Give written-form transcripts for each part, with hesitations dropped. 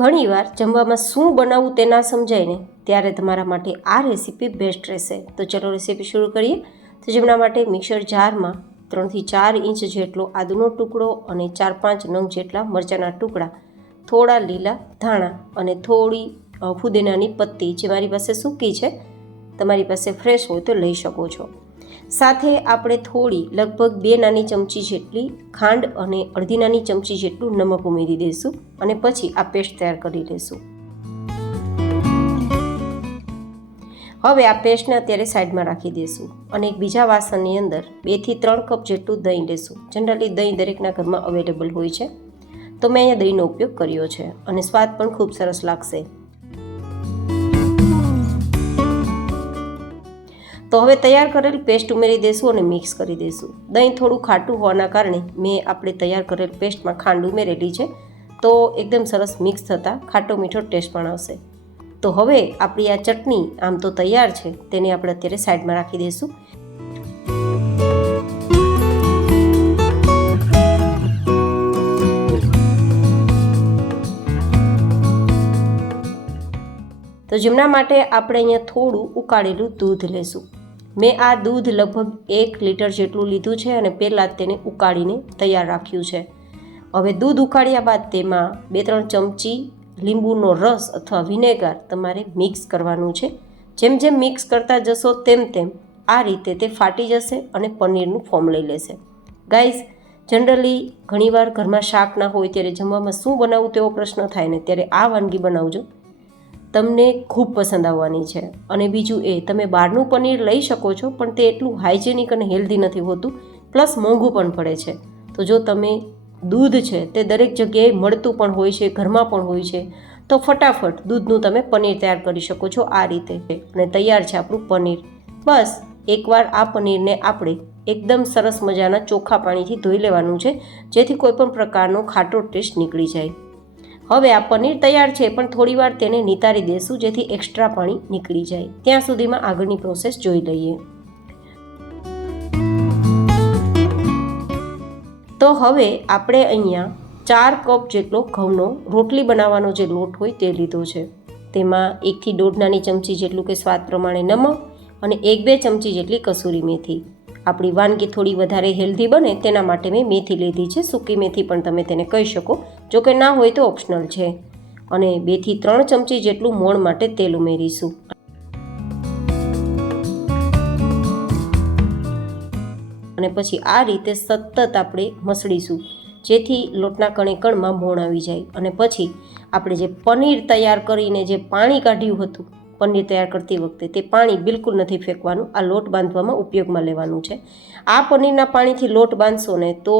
ઘણીવાર જમવામાં શું બનાવવું તે ના સમજાય ને ત્યારે તમારા માટે આ રેસીપી બેસ્ટ રહેશે. તો ચલો રેસીપી શરૂ કરીએ. તો જેમના માટે મિક્સર જારમાં 3 થી 4 ઇંચ જેટલો આદુનો ટુકડો અને 4-5 નંગ જેટલા મરચાંના ટુકડા, થોડા લીલા ધાણા અને થોડી ફુદીનાની પત્તી, જે મારી પાસે સૂકી છે, તમારી પાસે ફ્રેશ હોય તો લઈ શકો છો. સાથે આપણે થોડી લગભગ 2 નાની ચમચી જેટલી ખાંડ અને અડધી નાની ચમચી જેટલું નમક ઉમેરી દઈશું અને પછી આ પેસ્ટ તૈયાર કરી લઈશું. હવે આ પેસ્ટને અત્યારે સાઈડમાં રાખી દઈશું અને એક બીજા વાસણની અંદર 2 થી 3 કપ જેટલું દહીં લેશું. જનરલી દહીં દરેકના ઘરમાં અવેલેબલ હોય છે, તો મેં અહીંયા દહીંનો ઉપયોગ કર્યો છે અને સ્વાદ પણ ખૂબ સરસ લાગશે. તો હવે તૈયાર કરેલ પેસ્ટ ઉમેરી દઈશું અને મિક્સ કરી દઈશું. દહીં થોડું ખાટું હોવાના કારણે મેં આપણે તૈયાર કરેલ પેસ્ટમાં ખાંડ ઉમેરેલી છે, તો એકદમ સરસ મિક્સ થતાં ખાટો મીઠો ટેસ્ટ પણ આવશે. તો હવે આપણી આ ચટણી આમ તો તૈયાર છે, તેને આપણે અત્યારે સાઈડમાં રાખી દઈશું. તો જેમના માટે આપણે અહીંયા થોડું ઉકાળેલું દૂધ લેશું. મેં આ દૂધ લગભગ 1 લીટર જેટલું લીધું છે અને પહેલાં તેને ઉકાળીને તૈયાર રાખ્યું છે. હવે દૂધ ઉકાળ્યા બાદ તેમાં 2-3 ચમચી લીંબુનો રસ અથવા વિનેગર તમારે મિક્સ કરવાનું છે. જેમ જેમ મિક્સ કરતા જશો તેમ તેમ આ રીતે તે ફાટી જશે અને પનીરનું ફોર્મ લઈ લેશે. ગાઈઝ, જનરલી ઘણીવાર ઘરમાં શાક ના હોય ત્યારે જમવામાં શું બનાવવું તેવો પ્રશ્ન થાય ને, ત્યારે આ વાનગી બનાવજો, તમને ખૂબ પસંદ આવવાની છે. અને બીજું એ, તમે બહારનું પનીર લઈ શકો છો, પણ તે એટલું હાઇજેનિક અને હેલ્ધી નથી હોતું, પ્લસ મોંઘું પણ પડે છે. તો જો તમે દૂધ છે તે દરેક જગ્યાએ મળતું પણ હોય છે, ઘરમાં પણ હોય છે, તો ફટાફટ દૂધનું તમે પનીર તૈયાર કરી શકો છો આ રીતે. અને તૈયાર છે આપણું પનીર. બસ એકવાર આ પનીરને આપણે એકદમ સરસ મજાના ચોખ્ખા પાણીથી ધોઈ લેવાનું છે, જેથી કોઈ પણ પ્રકારનો ખાટો ટેસ્ટ નીકળી જાય. હવે આ પનીર તૈયાર છે, પણ થોડીવાર તેને નિતારી દેશું જેથી એક્સ્ટ્રા પાણી નીકળી જાય. ત્યાં સુધીમાં આગળની પ્રોસેસ જોઈ લઈએ. તો હવે આપણે અહીંયા 4 કપ જેટલો ઘઉંનો રોટલી બનાવવાનો જે લોટ હોય તે લીધો છે. તેમાં 1 થી 1.5 નાની ચમચી જેટલું કે સ્વાદ પ્રમાણે નમક અને 1-2 ચમચી જેટલી કસૂરી મેથી. આપણી વાનગી થોડી વધારે હેલ્ધી બને તેના માટે મેં મેથી લીધી છે. સૂકી મેથી પણ તમે તેને કહી શકો, જો કે ના હોય તો ઓપ્શનલ છે. અને 2 થી 3 ચમચી જેટલું મોણ માટે તેલ ઉમેરીશું. અને પછી આ રીતે સતત આપણે મસળીશું, જેથી લોટના કણે કણમાં મોણ આવી જાય. અને પછી આપણે જે પનીર તૈયાર કરીને જે પાણી કાઢ્યું હતું પનીર તૈયાર કરતી વખતે, તે પાણી બિલકુલ નથી ફેંકવાનું, આ લોટ બાંધવામાં ઉપયોગમાં લેવાનું છે. આ પનીરના પાણીથી લોટ બાંધશો ને તો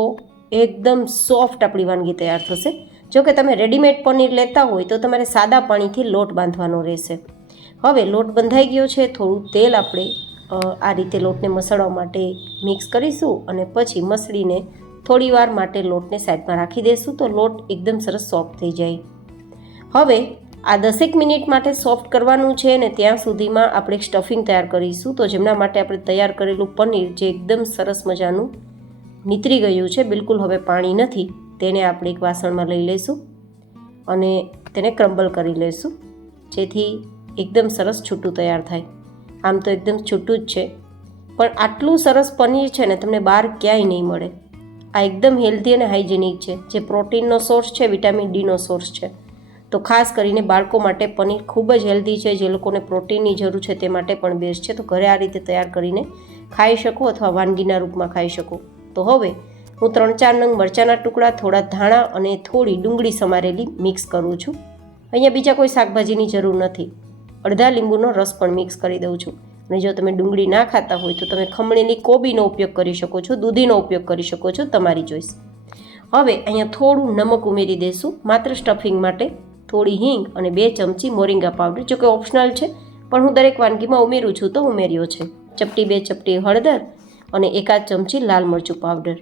એકદમ સોફ્ટ આપણી વાનગી તૈયાર થશે. જો કે તમે રેડીમેડ પનીર લેતા હોય તો તમારે સાદા પાણીથી લોટ બાંધવાનો રહેશે. હવે લોટ બંધાઈ ગયો છે, થોડું તેલ આપણે આ રીતે લોટને મસળવા માટે મિક્સ કરીશું અને પછી મસળીને થોડી વાર માટે લોટને સાઈડમાં રાખી દઈશું, તો લોટ એકદમ સરસ સોફ્ટ થઈ જાય. હવે આ 10 મિનિટ માટે સોફ્ટ કરવાનું છે ને ત્યાં સુધીમાં આપણે એક સ્ટફિંગ તૈયાર કરીશું. તો જેમના માટે આપણે તૈયાર કરેલું પનીર જે એકદમ સરસ મજાનું નીતરી ગયું છે, બિલકુલ હવે પાણી નથી, તેને આપણે એક વાસણમાં લઈ લઈશું અને તેને ક્રમ્બલ કરી લઈશું, જેથી એકદમ સરસ છૂટું તૈયાર થાય. આમ તો એકદમ છૂટું જ છે, પણ આટલું સરસ પનીર છે ને તમને બહાર ક્યાંય નહીં મળે. આ એકદમ હેલ્ધી અને હાઇજેનિક છે, જે પ્રોટીનનો સોર્સ છે, વિટામિન ડીનો સોર્સ છે. તો ખાસ કરીને બાળકો માટે પનીર ખૂબ જ હેલ્ધી છે. જે લોકોને પ્રોટીનની જરૂર છે તે માટે પણ બેસ્ટ છે. તો ઘરે આ રીતે તૈયાર કરીને ખાઈ શકો અથવા વાનગીના રૂપમાં ખાઈ શકો. તો હવે હું 3-4 નંગ મરચાંના ટુકડા, થોડા ધાણા અને થોડી ડુંગળી સમારેલી મિક્સ કરું છું. અહીંયા બીજા કોઈ શાકભાજીની જરૂર નથી. અડધા લીંબુનો રસ પણ મિક્સ કરી દઉં છું. અને જો તમે ડુંગળી ના ખાતા હોય તો તમે ખમણેલી કોબીનો ઉપયોગ કરી શકો છો, દૂધીનો ઉપયોગ કરી શકો છો, તમારી ચોઈસ. હવે અહીંયા થોડું નમક ઉમેરી દઈશું માત્ર સ્ટફિંગ માટે, થોડી હિંગ અને 2 ચમચી મોરિંગા પાવડર, જો કે ઓપ્શનલ છે, પણ હું દરેક વાનગીમાં ઉમેરું છું તો ઉમેર્યો છે. 2 ચપટી હળદર અને 1 ચમચી લાલ મરચું પાવડર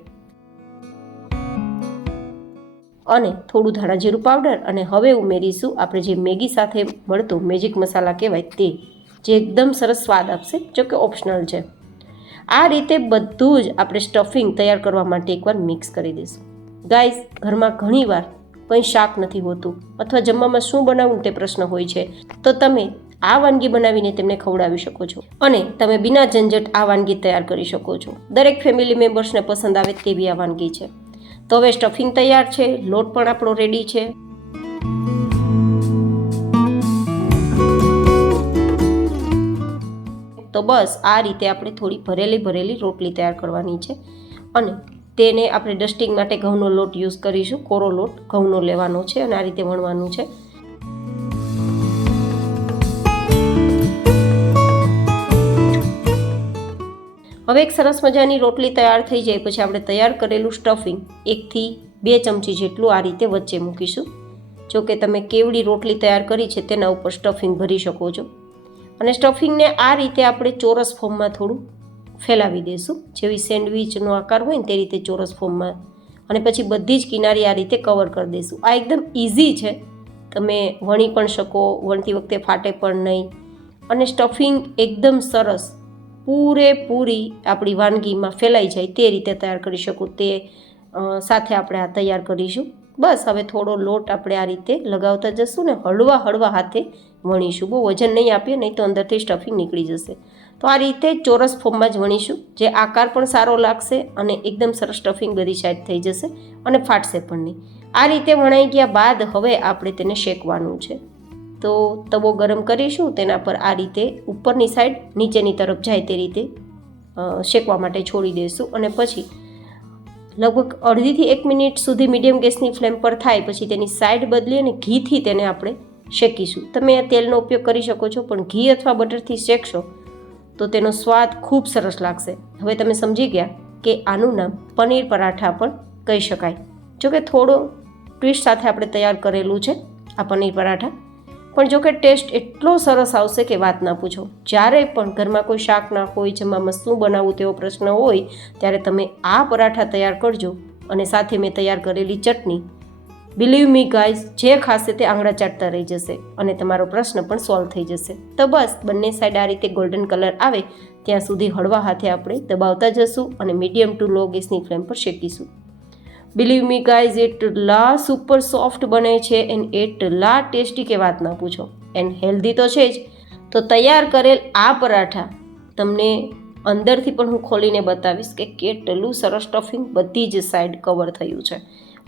અને થોડું ધાણા જીરું પાવડર. અને હવે ઉમેરીશું આપણે જે મેગી સાથે મળતું મેજિક મસાલા કહેવાય તે, જે એકદમ સરસ સ્વાદ આપશે, જો કે ઓપ્શનલ છે. આ રીતે બધું જ આપણે સ્ટફિંગ તૈયાર કરવા માટે એકવાર મિક્સ કરી દઈશું. ગાઈસ, ઘરમાં ઘણીવાર કંઈ શાક નથી હોતું અથવા જમવામાં શું બનાવવું તે પ્રશ્ન હોય છે, તો તમે આ વાનગી બનાવીને તેમને ખવડાવી શકો છો અને તમે બિના ઝંઝટ આ વાનગી તૈયાર કરી શકો છો. દરેક ફેમિલી મેમ્બર્સને પસંદ આવે તેવી આ વાનગી છે. તો હવે સ્ટફિંગ તૈયાર છે, લોટ પણ આપણો રેડી છે. તો બસ આ રીતે આપણે થોડી ભરેલી રોટલી તૈયાર કરવાની છે અને તેને આપણે ડસ્ટિંગ માટે ઘઉંનો લોટ યુઝ કરીશું. કોરો લોટ ઘઉંનો લેવાનો છે અને આ રીતે વણવાનું છે. હવે એક સરસ મજાની રોટલી તૈયાર થઈ જાય પછી આપણે તૈયાર કરેલું સ્ટફિંગ 1 થી 2 ચમચી જેટલું આ રીતે વચ્ચે મૂકીશું. જો કે તમે કેવડી રોટલી તૈયાર કરી છે તેના ઉપર સ્ટફિંગ ભરી શકો છો અને સ્ટફિંગને આ રીતે આપણે ચોરસ ફોર્મમાં થોડું ફેલાવી દઈશું, જેવી સેન્ડવિચનો આકાર હોય ને તે રીતે ચોરસ ફોર્મમાં, અને પછી બધી જ કિનારી આ રીતે કવર કરી દઈશું. આ એકદમ ઇઝી છે, તમે વણી પણ શકો, વણતી વખતે ફાટે પણ નહીં અને સ્ટફિંગ એકદમ સરસ પૂરેપૂરી આપણી વાનગીમાં ફેલાઈ જાય તે રીતે તૈયાર કરી શકો. તે સાથે આપણે આ તૈયાર કરીશું. બસ હવે થોડો લોટ આપણે આ રીતે લગાવતા જશું ને હળવા હાથે વણીશું. બહુ વજન નહીં આપીએ, નહીં તો અંદરથી સ્ટફિંગ નીકળી જશે. તો આ રીતે ચોરસ ફોર્મમાં જ વણીશું, જે આકાર પણ સારો લાગશે અને એકદમ સરસ સ્ટફિંગ બધી સાઈડ થઈ જશે અને ફાટશે પણ નહીં. આ રીતે વણાઈ ગયા બાદ હવે આપણે તેને શેકવાનું છે. તો તવો ગરમ કરીશું, તેના પર આ રીતે ઉપરની સાઈડ નીચેની તરફ જાય તે રીતે શેકવા માટે છોડી દઈશું અને પછી લગભગ 1.5 થી 1 મિનિટ સુધી મીડિયમ ગેસની ફ્લેમ પર થાય પછી તેની સાઈડ બદલી અને ઘીથી તેને આપણે શેકીશું. તમે તેલનો ઉપયોગ કરી શકો છો, પણ ઘી અથવા બટરથી શેકશો તો તેનો સ્વાદ ખૂબ સરસ લાગશે. હવે તમે સમજી ગયા કે આનું નામ પનીર પરાઠા પણ કહી શકાય. જોકે થોડો ટ્વિસ્ટ સાથે આપણે તૈયાર કરેલું છે આ પનીર પરાઠા, પણ જોકે ટેસ્ટ એટલો સરસ આવશે કે વાત ના પૂછો. જ્યારે પણ ઘરમાં કોઈ શાક ના હોય, જમવામાં શું બનાવવું તેવો પ્રશ્ન હોય, ત્યારે તમે આ પરાઠા તૈયાર કરજો અને સાથે મેં તૈયાર કરેલી ચટણી. બિલીવ મી ગાઈઝ, જે ખાશે તે આંગળા ચાટતા રહી જશે અને તમારો પ્રશ્ન પણ સોલ્વ થઈ જશે. તો બસ બંને સાઈડ આ રીતે ગોલ્ડન કલર આવે ત્યાં સુધી હળવા હાથે આપણે દબાવતા જશું અને મીડિયમ ટુ લો ગેસની ફ્લેમ પર શેકીશું. બિલીવ મી ગાઈઝ, એટલા સુપર સોફ્ટ બને છે એન્ડ એટલા ટેસ્ટી કે વાત ના પૂછો, એન્ડ હેલ્ધી તો છે જ. તો તૈયાર કરેલ આ પરાઠા તમને અંદરથી પણ હું ખોલીને બતાવીશ કે કેટલું સરસ સ્ટફિંગ બધી જ સાઈડ કવર થયું છે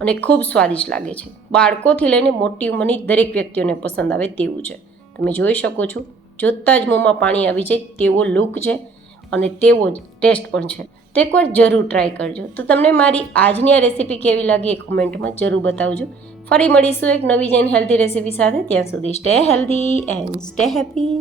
અને ખૂબ સ્વાદિષ્ટ લાગે છે. બાળકોથી લઈને મોટી ઉંમરની દરેક વ્યક્તિઓને પસંદ આવે તેવું છે. તમે જોઈ શકો છો, જોતાં જ મોંમાં પાણી આવી જાય તેવો લુક છે અને તેવો જ ટેસ્ટ પણ છે. તો એકવાર જરૂર ટ્રાય કરજો. તો તમને મારી આજની આ રેસીપી કેવી લાગી એ કોમેન્ટમાં જરૂર બતાવજો. ફરી મળીશું એક નવી જૈન હેલ્ધી રેસીપી સાથે. ત્યાં સુધી stay healthy and stay happy.